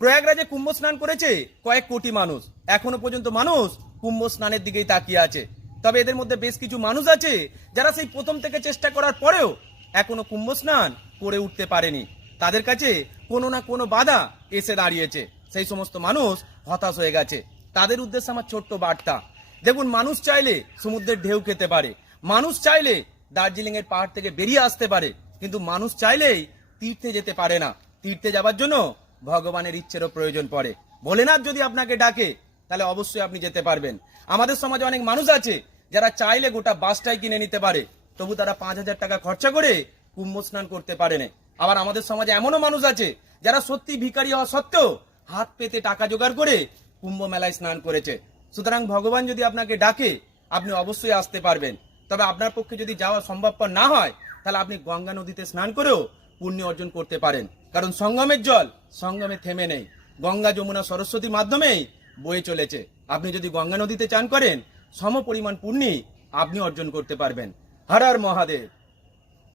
প্রয়াগরাজে কুম্ভ স্নান করেছে কয়েক কোটি মানুষ, এখনো পর্যন্ত মানুষ কুম্ভ স্নানের দিকেই তাকিয়ে আছে। তবে এদের মধ্যে বেশ কিছু মানুষ আছে যারা সেই প্রথম থেকে চেষ্টা করার পরেও এখনো কুম্ভ স্নান করে উঠতে পারেনি। তাদের কাছে কোনো না কোনো বাধা এসে দাঁড়িয়েছে, সেই সমস্ত মানুষ হতাশ হয়ে গেছে। তাদের উদ্দেশ্যে আমার ছোট্ট বার্তা, দেখুন, মানুষ চাইলে সমুদ্রের ঢেউ খেতে পারে, মানুষ চাইলে দার্জিলিং এর পাহাড় থেকে বেরিয়ে আসতে পারে, কিন্তু মানুষ চাইলেই তীর্থে যেতে পারে না। তীর্থে যাবার জন্য ভগবানের ইচ্ছেরও প্রয়োজন পড়ে। ভোলেনাথ যদি আপনাকে ডাকে তাহলে অবশ্যই আপনি যেতে পারবেন। আমাদের সমাজে অনেক মানুষ আছে যারা চাইলে গোটা বাসটাই কিনে নিতে পারে, তবু তারা 5,000 টাকা খরচা করে কুম্ভ স্নান করতে পারে না। আবার আমাদের সমাজে এমনও মানুষ আছে যারা সত্যি ভিখারি হওয়া সত্ত্বেও হাত পেতে টাকা জোগাড় করে কুম্ভ মেলায় স্নান করেছে। সুতরাং ভগবান যদি আপনাকে ডাকে আপনি অবশ্যই আসতে পারবেন। তবে আপনার পক্ষে যদি যাওয়া সম্ভবপর না হয় তাহলে আপনি গঙ্গা নদীতে স্নান করেও পুণ্য অর্জন করতে পারেন, কারণ সঙ্গমের জল সঙ্গমে থেমে নেই, গঙ্গা যমুনা সরস্বতীর মাধ্যমেই বয়ে চলেছে। আপনি যদি গঙ্গা নদীতে চান করেন সম পরিমাণ পুণ্যি আপনি অর্জন করতে পারবেন। হর হর মহাদেব।